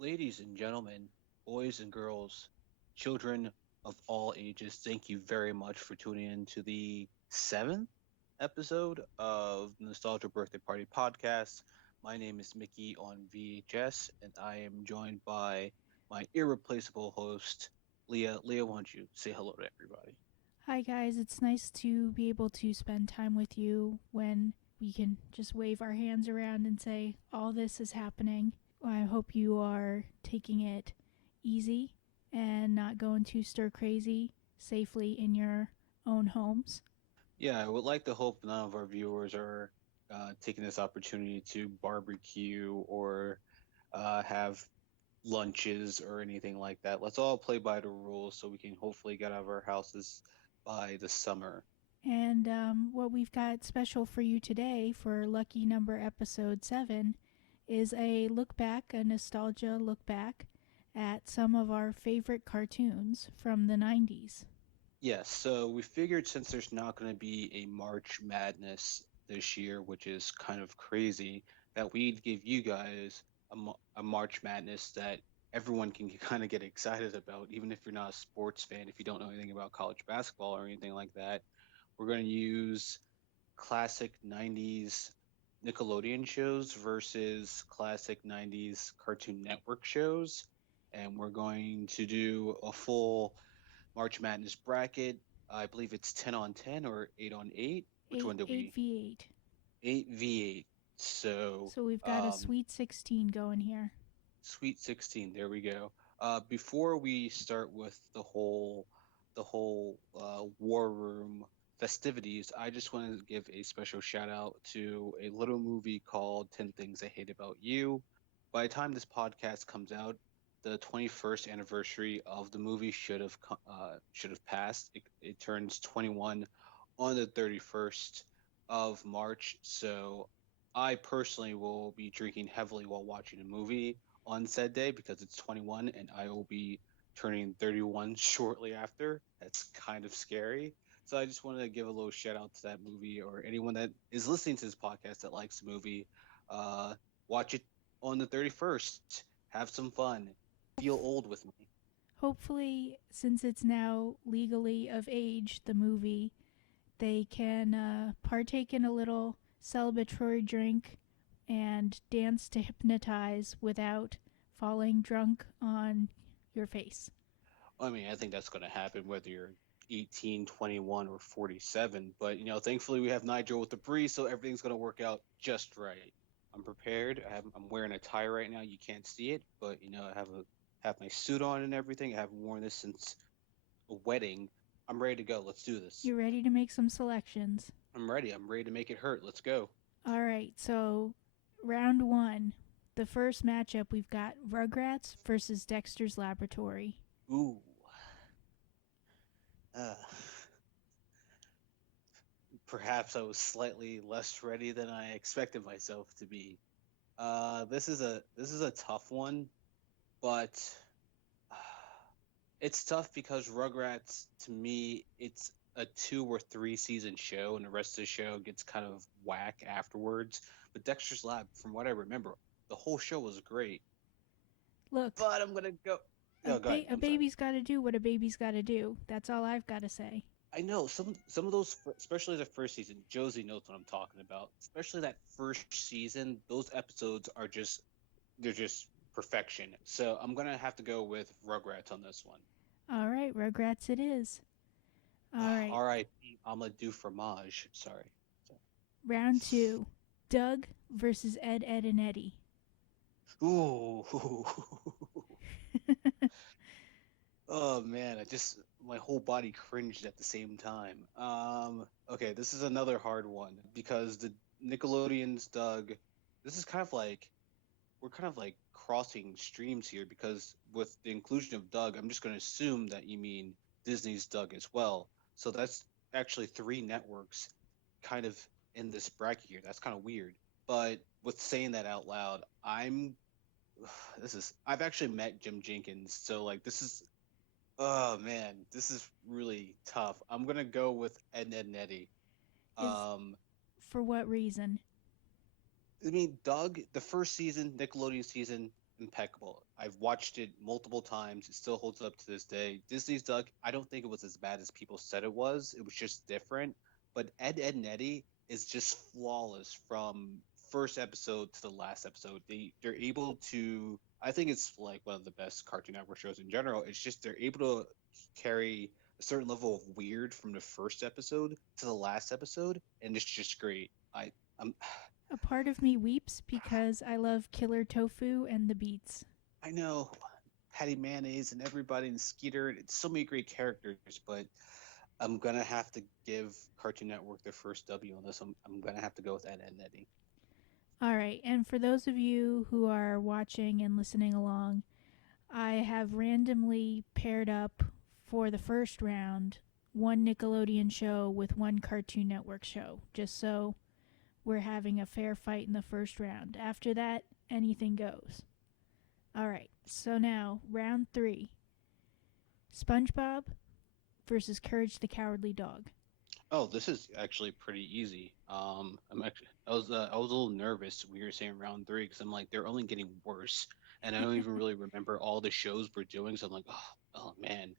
Ladies and gentlemen, boys and girls, children of all ages, thank you very much for tuning in to the seventh episode of Nostalgia Birthday Party Podcast. My name is Mickey on VHS, and I am joined by my irreplaceable host, Leah. Leah, why don't you say hello to everybody? Hi, guys. It's nice to be able to spend time with you when we can just wave our hands around and say, all this is happening. I hope you are taking it easy and not going too stir crazy safely in your own homes. Yeah, I would like to hope none of our viewers are taking this opportunity to barbecue or have lunches or anything like that. Let's all play by the rules so we can hopefully get out of our houses by the summer. And what we've got special for you today for lucky number episode 7 is a look back, a nostalgia look back at some of our favorite cartoons from the 90s. Yes, so we figured since there's not going to be a March Madness this year, which is kind of crazy, that we'd give you guys a March Madness that everyone can kind of get excited about, even if you're not a sports fan, if you don't know anything about college basketball or anything like that. We're going to use classic 90s Nickelodeon shows versus classic 90s Cartoon Network shows. And we're going to do a full March Madness bracket. I believe it's 10 on 10 or 8 on 8. Which 8 one did we? 8v8. 8v8. So, So we've got a sweet 16 going here. Sweet 16. There we go. Before we start with the whole war room festivities, I just want to give a special shout out to a little movie called 10 Things I Hate About You. By the time this podcast comes out, the 21st anniversary of the movie should have passed. It turns 21 on the 31st of March. So I personally will be drinking heavily while watching a movie on said day because it's 21 and I will be turning 31 shortly after. That's kind of scary. So I just wanted to give a little shout out to that movie or anyone that is listening to this podcast that likes the movie. Uh, Watch it on the 31st. Have some fun. Feel old with me. Hopefully, since it's now legally of age, the movie, they can partake in a little celebratory drink and dance to hypnotize without falling drunk on your face. I mean, I think that's going to happen whether you're 18, 21, or 47. But, thankfully we have Nigel with the breeze, so everything's going to work out just right. I'm prepared. I'm wearing a tie right now. You can't see it, but, I have my suit on and everything. I haven't worn this since a wedding. I'm ready to go. Let's do this. You're ready to make some selections. I'm ready. I'm ready to make it hurt. Let's go. All right, so round one. The first matchup, we've got Rugrats versus Dexter's Laboratory. Ooh. Uh, Perhaps I was slightly less ready than I expected myself to be. This is a tough one, but it's tough because Rugrats to me it's a 2 or 3 season show, and the rest of the show gets kind of whack afterwards. But Dexter's Lab, from what I remember, the whole show was great. Look, But I'm gonna go. No, go ahead. a I'm sorry. baby's got to do what a baby's got to do. That's all I've got to say. I know some of those, especially the first season. Josie knows what I'm talking about. Especially that first season, those episodes are just perfection. So I'm gonna have to go with Rugrats on this one. All right, Rugrats it is. All right, R.I.P. Amadou Fromage. Sorry. round two. Doug versus Ed, Ed, and Eddie. Ooh. Oh man, I just my whole body cringed at the same time. Okay, this is another hard one because the Nickelodeon's Doug. This is kind of like we're kind of like crossing streams here because with the inclusion of Doug, I'm just going to assume that you mean Disney's Doug as well. So that's actually 3 networks kind of in this bracket here. That's kind of weird. But with saying that out loud, I've actually met Jim Jenkins, so like this is oh man, this is really tough. I'm gonna go with Ed, Ed and Eddie. Is Um, for what reason? I mean, Doug, the first season, Nickelodeon season, impeccable. I've watched it multiple times. It still holds up to this day. Disney's Duck, I don't think it was as bad as people said it was. It was just different. But Ed, and Eddie is just flawless from first episode to the last episode. They're able to. I think it's like one of the best Cartoon Network shows in general. It's just they're able to carry a certain level of weird from the first episode to the last episode, and it's just great. I'm A part of me weeps because I love Killer Tofu and the Beats. I know Patty Mayonnaise and everybody and Skeeter. It's so many great characters, but I'm gonna have to give Cartoon Network their first W on this. I'm gonna have to go with Ed, and Eddie. All right, and for those of you who are watching and listening along, I have randomly paired up for the first round one Nickelodeon show with one Cartoon Network show, just so we're having a fair fight in the first round. After that, anything goes. All right, so now round three: SpongeBob versus Courage the Cowardly Dog. Oh, this is actually pretty easy. I was a little nervous when you were saying round three because I'm like they're only getting worse, and I don't even really remember all the shows we're doing. So I'm like, oh man,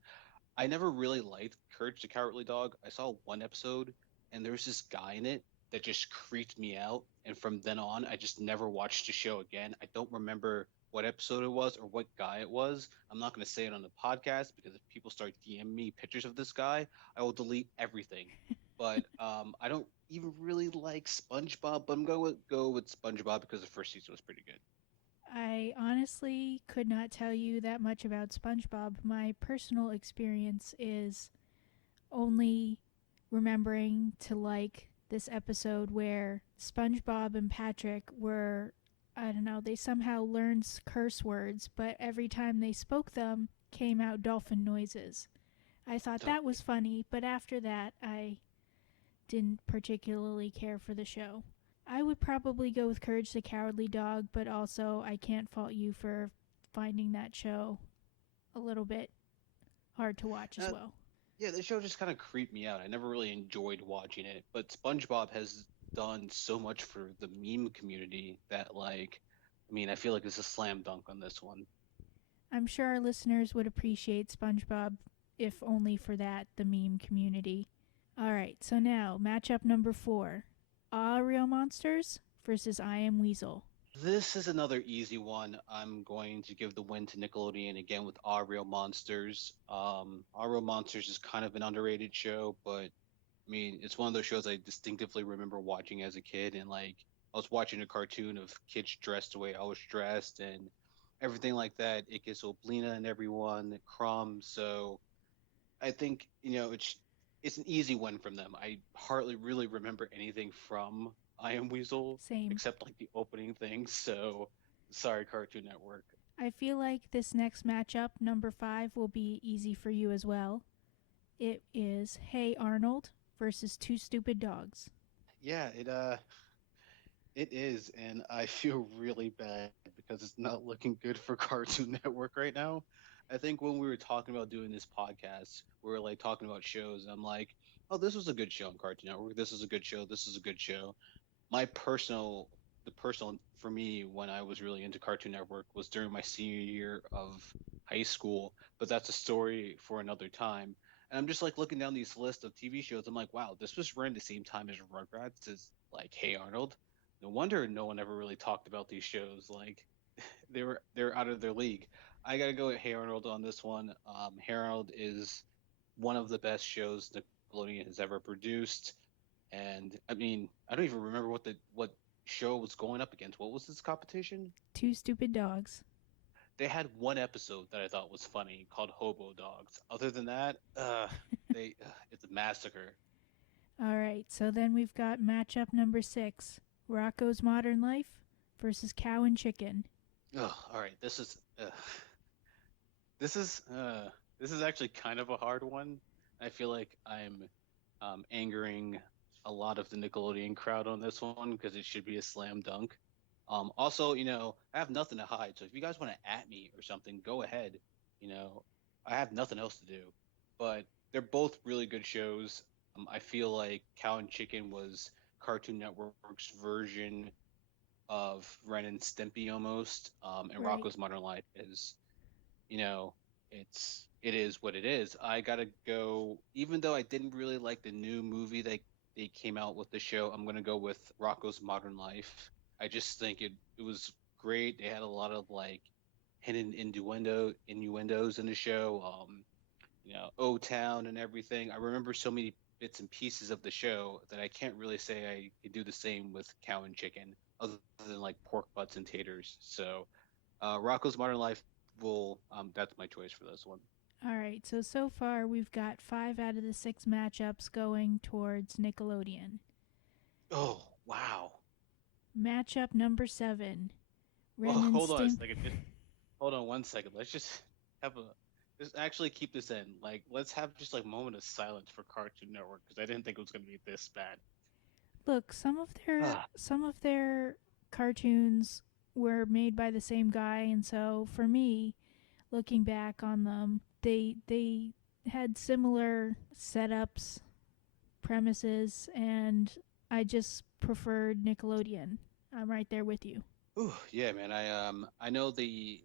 I never really liked Courage the Cowardly Dog. I saw one episode, and there was this guy in it that just creeped me out. And from then on, I just never watched the show again. I don't remember what episode it was or what guy it was. I'm not going to say it on the podcast because if people start DMing me pictures of this guy, I will delete everything. But I don't even really like SpongeBob, but I'm going to go with SpongeBob because the first season was pretty good. I honestly could not tell you that much about SpongeBob. My personal experience is only remembering to like this episode where SpongeBob and Patrick were, I don't know, they somehow learned curse words, but every time they spoke them came out dolphin noises. I thought So that was funny, but after that, I didn't particularly care for the show. I would probably go with Courage the Cowardly Dog, but also I can't fault you for finding that show a little bit hard to watch as uh, well. Yeah, the show just kind of creeped me out. I never really enjoyed watching it, but SpongeBob has done so much for the meme community that, like, I mean, I feel like it's a slam dunk on this one. I'm sure our listeners would appreciate SpongeBob if only for that, the meme community. All right, so now matchup number 4: Ah Real Monsters versus I Am Weasel. This is another easy one. I'm going to give the win to Nickelodeon again with Our Real Monsters. Our Real Monsters is kind of an underrated show, but I mean, it's one of those shows I distinctively remember watching as a kid, and like I was watching a cartoon of kids dressed the way I was dressed and everything like that. It gets Oblina and everyone, Crumb. So I think it's an easy win from them. I hardly really remember anything from I Am Weasel Same. except like the opening things. So sorry, Cartoon Network. I feel like this next matchup, number 5, will be easy for you as well. It is Hey Arnold versus Two Stupid Dogs. Yeah, it is, and I feel really bad because it's not looking good for Cartoon Network right now. I think when we were talking about doing this podcast, we were like talking about shows. And I'm like, oh, this was a good show on Cartoon Network. This is a good show. This is a good show. My personal, the personal for me when I was really into Cartoon Network was during my senior year of high school. But that's a story for another time. And I'm just like looking down these list of TV shows. I'm like, wow, this was run the same time as Rugrats, as like Hey Arnold. No wonder no one ever really talked about these shows. Like they're out of their league. I gotta go with Hey Arnold on this one. Hey Arnold is one of the best shows Nickelodeon has ever produced, and I mean I don't even remember what show was going up against. What was this competition? Two Stupid Dogs. They had one episode that I thought was funny called Hobo Dogs. Other than that, it's a massacre. All right, so then we've got matchup number 6: Rocco's Modern Life versus Cow and Chicken. Ugh, all right, this is this is actually kind of a hard one. I feel like I'm angering a lot of the Nickelodeon crowd on this one because it should be a slam dunk. Also, I have nothing to hide, so if you guys want to at me or something, go ahead. You know, I have nothing else to do. But they're both really good shows. I feel like Cow and Chicken was Cartoon Network's version of Ren and Stimpy almost, and Right. Rocco's Modern Life is, you know, it is what it is. I gotta go, even though I didn't really like the new movie that they came out with the show, I'm gonna go with Rocco's Modern Life. I just think it was great. They had a lot of like hidden innuendos in the show. O Town and everything. I remember so many bits and pieces of the show that I can't really say I could do the same with Cow and Chicken, other than like pork butts and taters. So, Rocco's Modern Life will that's my choice for this one. All right. So far we've got 5 out of the 6 matchups going towards Nickelodeon. Oh wow! Matchup number 7, Well, Ren and hold on a Stimp. second. Just hold on one second. Let's just have a just actually keep this in. Like, let's have just like a moment of silence for Cartoon Network because I didn't think it was gonna be this bad. Look, Ah, some of their cartoons were made by the same guy, and so for me, looking back on them, they had similar setups, premises, and I just preferred Nickelodeon. I'm right there with you. ooh, yeah, man. I know the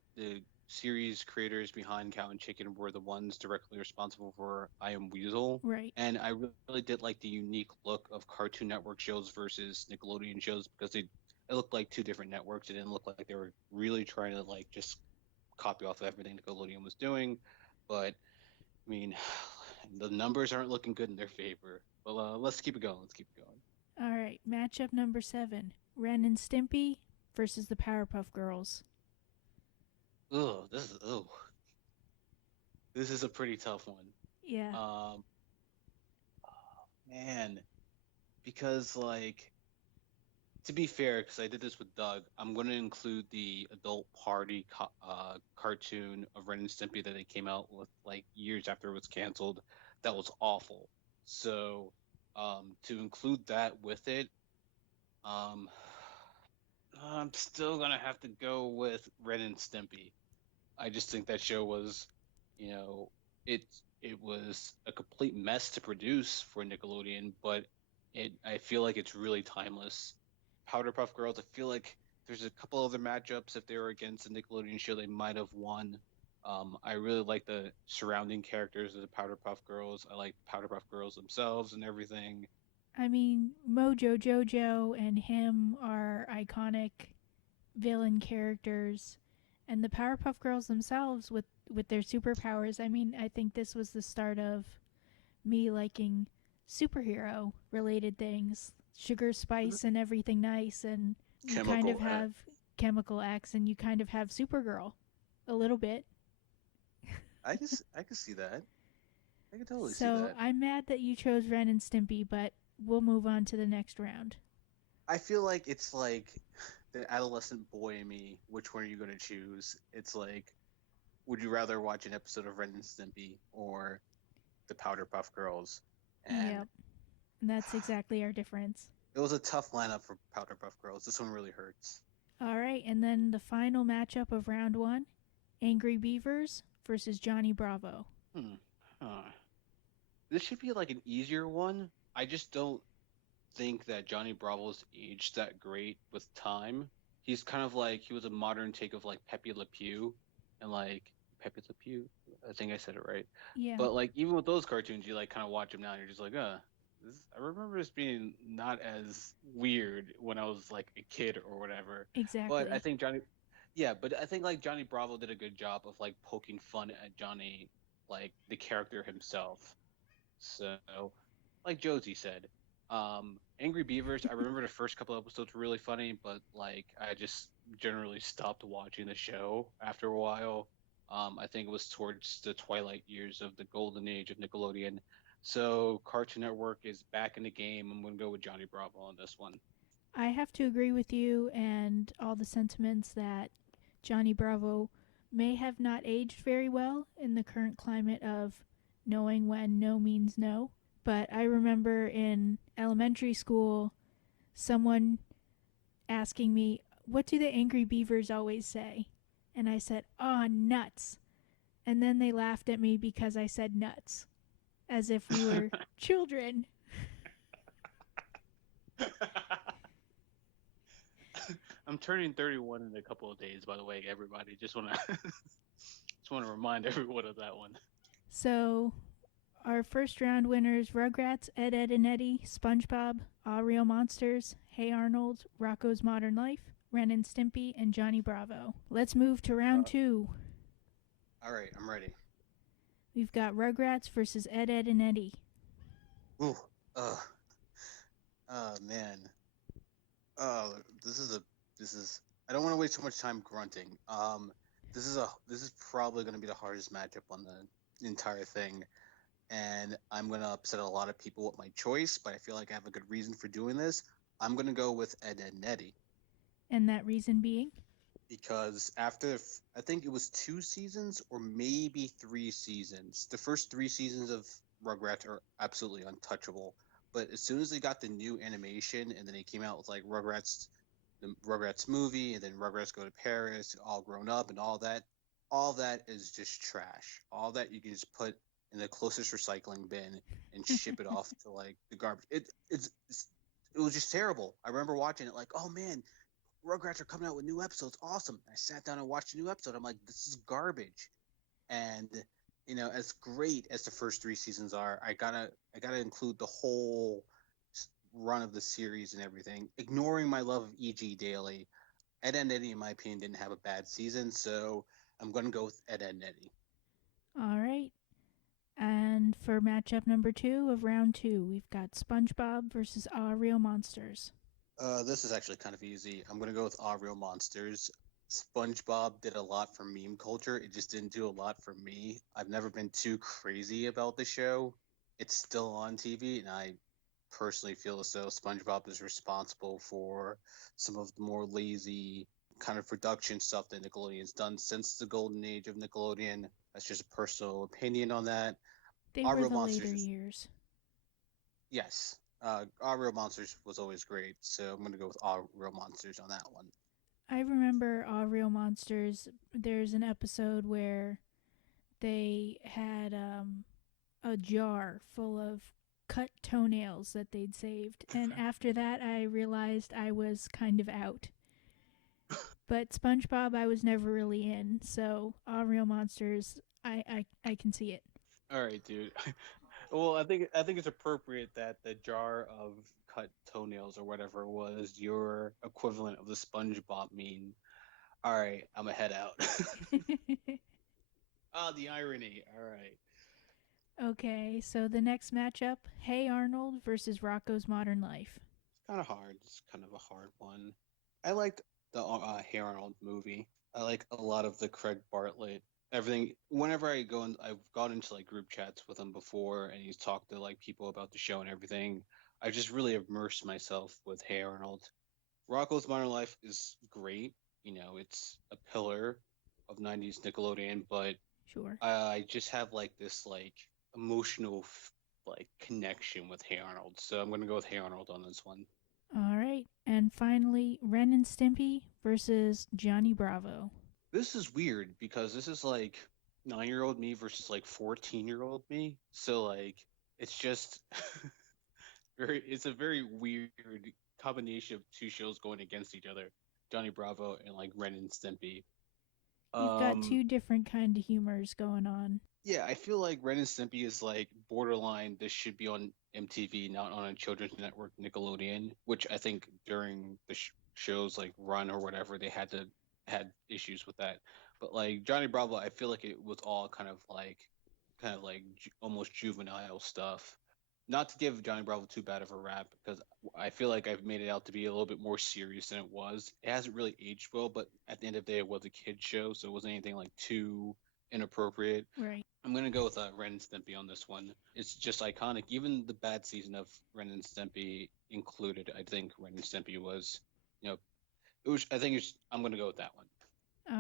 series creators behind Cow and Chicken were the ones directly responsible for I Am Weasel, Right. and I really did like the unique look of Cartoon Network shows versus Nickelodeon shows because it looked like two different networks. It didn't look like they were really trying to like just copy off of everything Nickelodeon was doing. But I mean, the numbers aren't looking good in their favor. Well, let's keep it going. Let's keep it going. All right, matchup number 7, Ren and Stimpy versus the Powerpuff Girls. Ugh, this is a pretty tough one. Yeah. Um, man, because like to be fair, because I did this with Doug, I'm going to include the adult party cartoon of Ren and Stimpy that they came out with like years after it was canceled. That was awful. So, to include that with it, um, I'm still gonna have to go with Ren and Stimpy. I just think that show was, you know, it it was a complete mess to produce for Nickelodeon, but it I feel like it's really timeless. Powderpuff Girls, I feel like there's a couple other matchups if they were against the Nickelodeon show they might have won. I really like the surrounding characters of the Powderpuff Girls. I like Powderpuff Girls themselves and everything. I mean, Mojo Jojo and him are iconic villain characters, and the Powerpuff Girls themselves with their superpowers. I mean, I think this was the start of me liking superhero related things, sugar spice and everything nice, and you kind of Chemical have Chemical X, and you kind of have Supergirl a little bit. I can see that. I can totally see So that. I'm mad that you chose Ren and Stimpy, but we'll move on to the next round. I feel like it's like the adolescent boy in me. Which one are you going to choose? It's like, would you rather watch an episode of Ren and Stimpy or the Powderpuff Girls? And Yep, and that's exactly our difference. it was a tough lineup for Powderpuff Girls. This one really hurts. All right, and then the final matchup of round 1, Angry Beavers versus Johnny Bravo. Hmm. Huh. This should be like an easier one. I just don't think that Johnny Bravo's aged that great with time. He's kind of like he was a modern take of like Pepe Le Pew, and like Pepe Le Pew. I think I said it right. Yeah, But like even with those cartoons, you like kind of watch them now, and you're just like, I remember this being not as weird when I was like a kid or whatever. But I exactly. think Johnny, yeah, but I think like Johnny Bravo did a good job of like poking fun at Johnny, like the character himself. So, like Josie said, Angry Beavers. I remember the first couple episodes were really funny, but like I just generally stopped watching the show after a while. I think it was towards the twilight years of the golden age of Nickelodeon. So Cartoon Network is back in the game. I'm gonna go with Johnny Bravo on this one. I have to agree with you and all the sentiments that Johnny Bravo may have not aged very well in the current climate of knowing when no means no. But I remember in elementary school, someone asking me, "What do the angry beavers always say?" And I said, "Aw, nuts." And then they laughed at me because I said nuts, as if we were children. I'm turning 31 in a couple of days, by the way, everybody. Just want to just want to remind everyone of that one. So, our first round winners Rugrats, Ed, Ed, and Eddie, SpongeBob, All Real Monsters, Hey Arnold, Rocco's Modern Life, Ren and Stimpy, and Johnny Bravo. Let's move to round Uh, two. all right, I'm ready. We've got Rugrats versus Ed, Ed, and Eddie. Ooh, uh, oh man. Uh, this is a this is. I don't want to waste too much time grunting. This is probably going to be the hardest matchup on the entire thing, and I'm going to upset a lot of people with my choice. But I feel like I have a good reason for doing this. I'm going to go with Ed, Ed and Eddie And that reason being? because after I think it was 2 seasons or maybe 3 seasons, the first 3 seasons of Rugrats are absolutely untouchable. But as soon as they got the new animation and then they came out with like Rugrats, the Rugrats movie, and then Rugrats Go to Paris, all grown up, and all that is just trash. All that you can just put in the closest recycling bin and ship it off to like the garbage. It was just terrible. I remember watching it like, oh man, Rugrats are coming out with new episodes. Awesome. I sat down and watched a new episode. I'm like, this is garbage. And as great as the first 3 seasons are, I gotta include the whole run of the series and everything. Ignoring my love of E.G. Daily, Ed and Eddie, in my opinion, didn't have a bad season, so I'm gonna go with Ed and Eddie. All right. And for matchup number two of round two, we've got SpongeBob versus All Real Monsters. This is actually kind of easy. I'm gonna go with All Real Monsters. SpongeBob did a lot for meme culture. It just didn't do a lot for me. I've never been too crazy about the show. It's still on TV, and I personally feel as though SpongeBob is responsible for some of the more lazy kind of production stuff that Nickelodeon's done since the golden age of Nickelodeon. That's just a personal opinion on that. They Our were Real the Monsters later is years. yes. Our Real Monsters was always great, so I'm gonna go with Our Real Monsters on that one. I remember All Real Monsters. There's an episode where they had a jar full of cut toenails that they'd saved. And after that, I realized I was kind of out. But SpongeBob, I was never really in. So, All Real Monsters, I can see it. All right, dude. Well, I think it's appropriate that the jar of cut toenails or whatever was your equivalent of the SpongeBob meme. All right, I'm a head out. Oh, the irony. All right. Okay, so the next matchup Hey Arnold versus Rocco's Modern Life. It's kind of hard. It's kind of a hard one. I liked the Hey Arnold movie. I like a lot of the Craig Bartlett everything. Whenever I go and I've got into like group chats with him before, and he's talked to like people about the show and everything. I just really immersed myself with Hey Arnold. Rocco's Modern Life is great. It's a pillar of '90s Nickelodeon, but Sure. I just have like this like emotional like connection with Hey Arnold, so I'm gonna go with Hey Arnold on this one. All right. And finally, Ren and Stimpy versus Johnny Bravo. This is weird because this is like 9-year-old me versus like 14-year-old me. So like it's just it's a very weird combination of two shows going against each other. Johnny Bravo and like Ren and Stimpy. You've got Um two different kind of humors going on. yeah, I feel like Ren and Stimpy is like borderline this should be on MTV, not on a children's network Nickelodeon, which I think during the shows like Run or whatever they had issues with that. But like Johnny Bravo, I feel like it was all kind of like almost juvenile stuff. Not to give Johnny Bravo too bad of a rap because I feel like I've made it out to be a little bit more serious than it was. It hasn't really aged well, but at the end of the day, it was a kid show, so it wasn't anything like too inappropriate. Right. I'm gonna go with Ren and Stimpy on this one. It's just iconic. Even the bad season of Ren and Stimpy included, I think Ren and Stimpy was, you know, it was. I think it's. I'm gonna go with that one.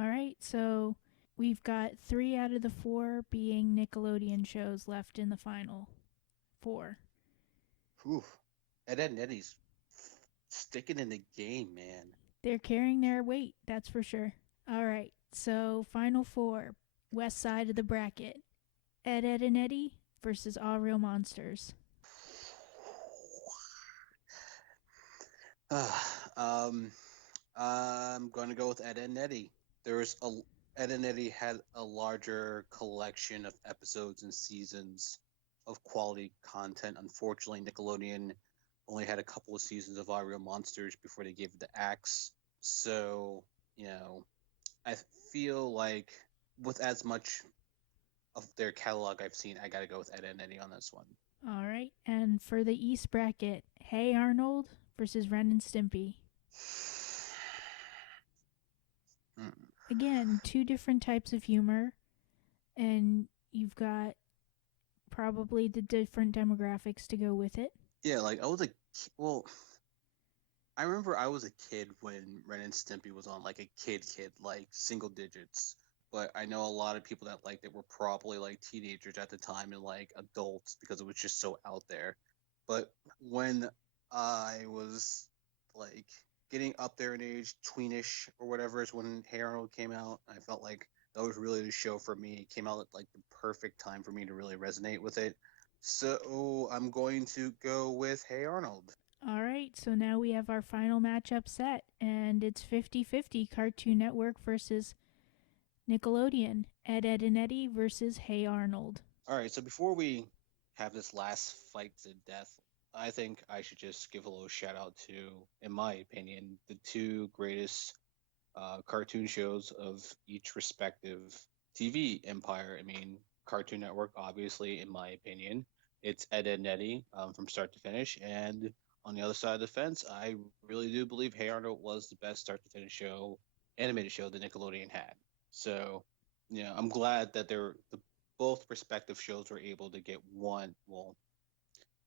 All right. So we've got 3 out of the 4 being Nickelodeon shows left in the final 4. Whew. Ed and Eddie's sticking in the game, man. They're carrying their weight, that's for sure. All right. So final 4, west side of the bracket. Ed, Ed, and Eddie versus All Real Monsters. um, I'm going to go with Ed and Eddie. There's a Ed and Eddie had a larger collection of episodes and seasons of quality content. Unfortunately, Nickelodeon only had a couple of seasons of Our Real Monsters before they gave it to Axe. So, you know, I feel like with as much of their catalog I've seen, I got to go with Ed and Eddie on this one. All right. And for the East bracket, Hey Arnold versus Ren and Stimpy. Mm. Again, two different types of humor, and you've got probably the different demographics to go with it. Yeah, like I was a well, I remember I was a kid when Ren and Stimpy was on, like a kid, like single digits. But I know a lot of people that liked it were probably like teenagers at the time and like adults because it was just so out there. But when I was like getting up there in age, tweenish or whatever, is when Hey Arnold came out. I felt like that was really the show for me. It came out at like the perfect time for me to really resonate with it. So I'm going to go with Hey Arnold. All right, so now we have our final matchup set, and it's 50-50 Cartoon Network versus Nickelodeon. Ed, and Eddie versus Hey Arnold. All right, so before we have this last fight to death, I think I should just give a little shout out to, in my opinion, the two greatest cartoon shows of each respective TV empire. I mean, Cartoon Network, obviously, in my opinion, it's Ed, and Eddie from start to finish. And on the other side of the fence, I really do believe Hey Arnold was the best start to finish show, animated show that Nickelodeon had. So, I'm glad that both respective shows were able to get one. Well,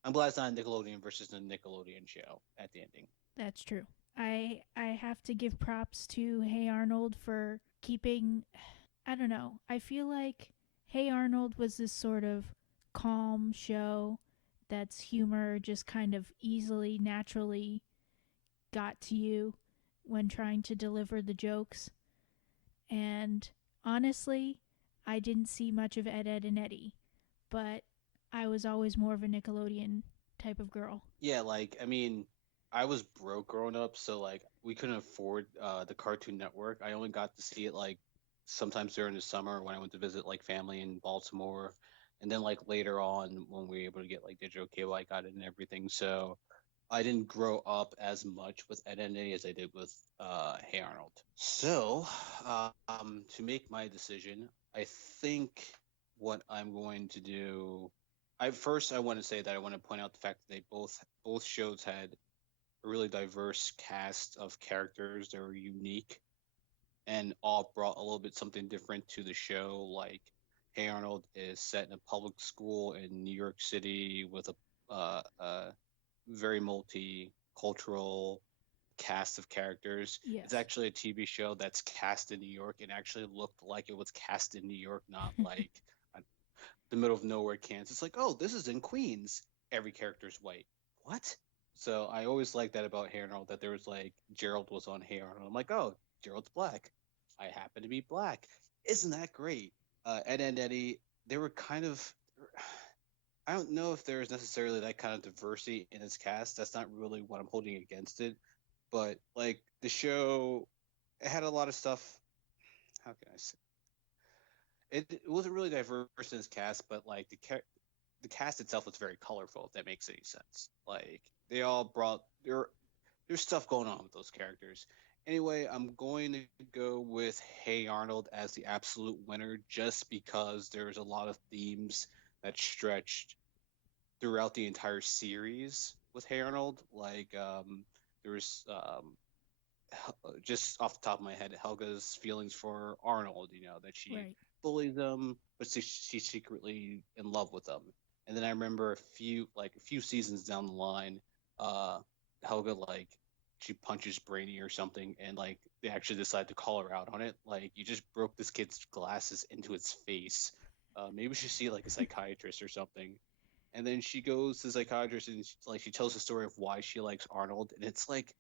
I'm glad it's not Nickelodeon versus the Nickelodeon show at the ending. That's true. I have to give props to Hey Arnold for keeping, I don't know. I feel like Hey Arnold was this sort of calm show that's humor just kind of easily, naturally got to you when trying to deliver the jokes. And honestly, I didn't see much of Ed, and Eddie, but I was always more of a Nickelodeon type of girl. Yeah, like I mean, I was broke growing up, so like we couldn't afford the Cartoon Network. I only got to see it like sometimes during the summer when I went to visit like family in Baltimore, and then like later on when we were able to get like digital cable, I got it and everything. So I didn't grow up as much with Ed and Eddie as I did with Hey Arnold. So, to make my decision, I think what I'm going to do. I want to say that I want to point out the fact that they both shows had a really diverse cast of characters that were unique and all brought a little bit something different to the show. Like Hey Arnold is set in a public school in New York City with a very multicultural cast of characters. It's Yes. actually a TV show that's cast in New York and actually looked like it was cast in New York, not like the middle of nowhere Kansas. It's like, oh, this is in Queens. Every character's white. What? So I always liked that about Hey Arnold, that there was like Gerald was on Hey Arnold. I'm like, oh, Gerald's black. I happen to be black. Isn't that great? Ed and Eddie, they were kind of. I don't know if there's necessarily that kind of diversity in its cast. That's not really what I'm holding against it. But like the show, it had a lot of stuff. How can I say? It wasn't really diverse in its cast, but like the cast itself was very colorful. If that makes any sense. Like they all brought there's stuff going on with those characters. Anyway, I'm going to go with Hey Arnold as the absolute winner just because there's a lot of themes that stretched throughout the entire series with Hey Arnold. Like there was just off the top of my head, Helga's feelings for Arnold, that she Right. bullied him, but she's secretly in love with him. And then I remember a few seasons down the line, uh, Helga like she punches Brainy or something, and like they actually decide to call her out on it. Like you just broke this kid's glasses into its face. Maybe we should see like a psychiatrist or something. And then she goes to the psychiatrist and she tells the story of why she likes Arnold, and it's like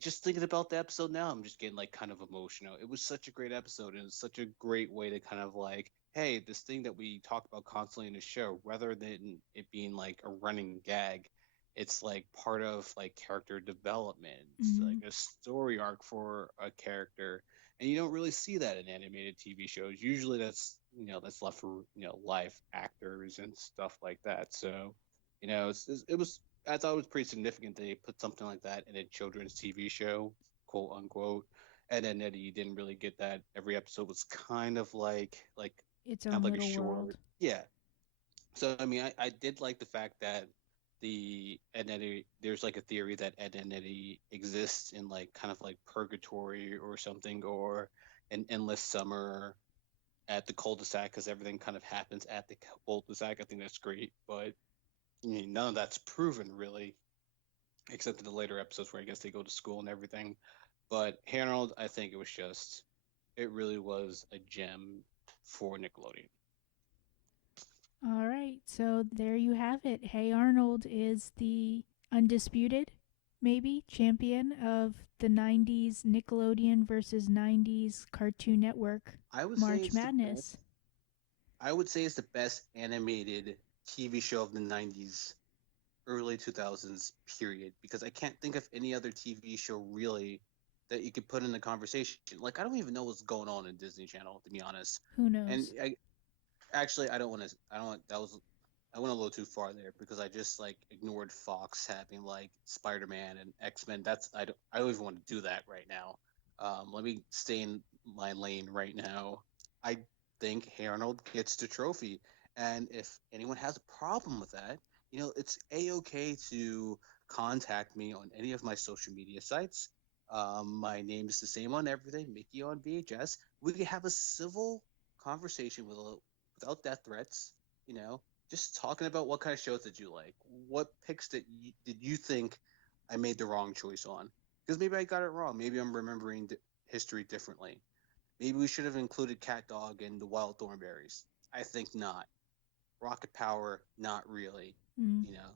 just thinking about the episode now, I'm just getting like kind of emotional. It was such a great episode, and it's such a great way to kind of like, hey, this thing that we talk about constantly in the show, rather than it being like a running gag, It's like part of like character development. It's like Mm. a story arc for a character, and you don't really see that in animated TV shows. Usually, that's left for live actors and stuff like that. So, it was I thought it was pretty significant they put something like that in a children's TV show, quote unquote, and then that you didn't really get that. Every episode was Its kind of own like a little world. short, yeah. So I mean, I did like the fact that the identity there's like a theory that identity exists in like kind of like purgatory or something, or an endless summer at the cul-de-sac because everything kind of happens at the cul-de-sac. I think that's great, but none of that's proven really, except in the later episodes where I guess they go to school and everything. But Harold, I think it really was a gem for Nickelodeon. All right, so there you have it. Hey Arnold is the undisputed, maybe, champion of the 90s Nickelodeon versus 90s Cartoon Network I would say March it's the Madness. best. I would say it's the best animated TV show of the '90s, early 2000s period, because I can't think of any other TV show really that you could put in the conversation. Like I don't even know what's going on in Disney Channel, to be honest. Who And knows? actually, I don't want to. I don't. That was. I went a little too far there because I just like ignored Fox having like Spider-Man and X-Men. I don't even want to do that right now. Let me stay in my lane right now. I think Hey Arnold gets the trophy, and if anyone has a problem with that, it's a okay to contact me on any of my social media sites. My name is the same on everything, Mickey on VHS. We can have a civil conversation without death threats. You know, just talking about what kind of shows did you like? What picks did you think I made the wrong choice on? Because maybe I got it wrong. Maybe I'm remembering history differently. Maybe we should have included Cat Dog and the Wild Thornberries. I think not. Rocket Power, not really. Mm. You know,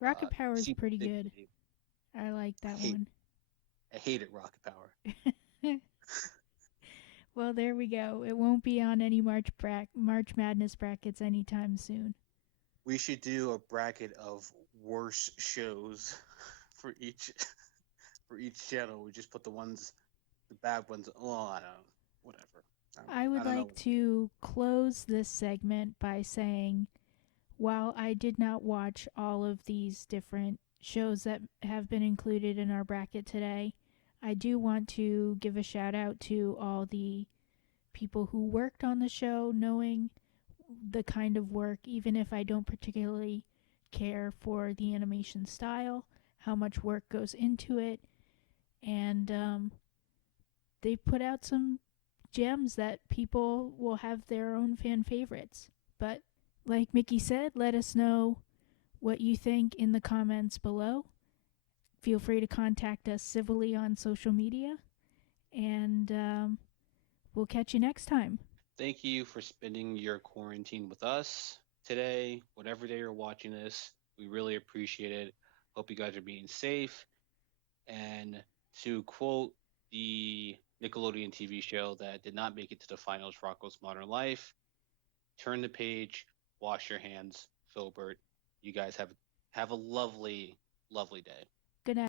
Rocket Power is Cheap pretty good. Dignity. I like I that hate one. I hated Rocket Power. Well, there we go. It won't be on any March Madness brackets anytime soon. We should do a bracket of worst shows for each channel. We just put the bad ones. Well, I don't know. Whatever. I I would don't like know. to close this segment by saying while I did not watch all of these different shows that have been included in our bracket today, I do want to give a shout out to all the people who worked on the show, knowing the kind of work, even if I don't particularly care for the animation style, how much work goes into it. And they put out some gems that people will have their own fan favorites. But like Mickey said, let us know what you think in the comments below. Feel free to contact us civilly on social media, and we'll catch you next time. Thank you for spending your quarantine with us today. Whatever day you're watching this, we really appreciate it. Hope you guys are being safe. And to quote the Nickelodeon TV show that did not make it to the finals, Rocco's Modern Life, turn the page, wash your hands, Filbert. You guys have a lovely, lovely day.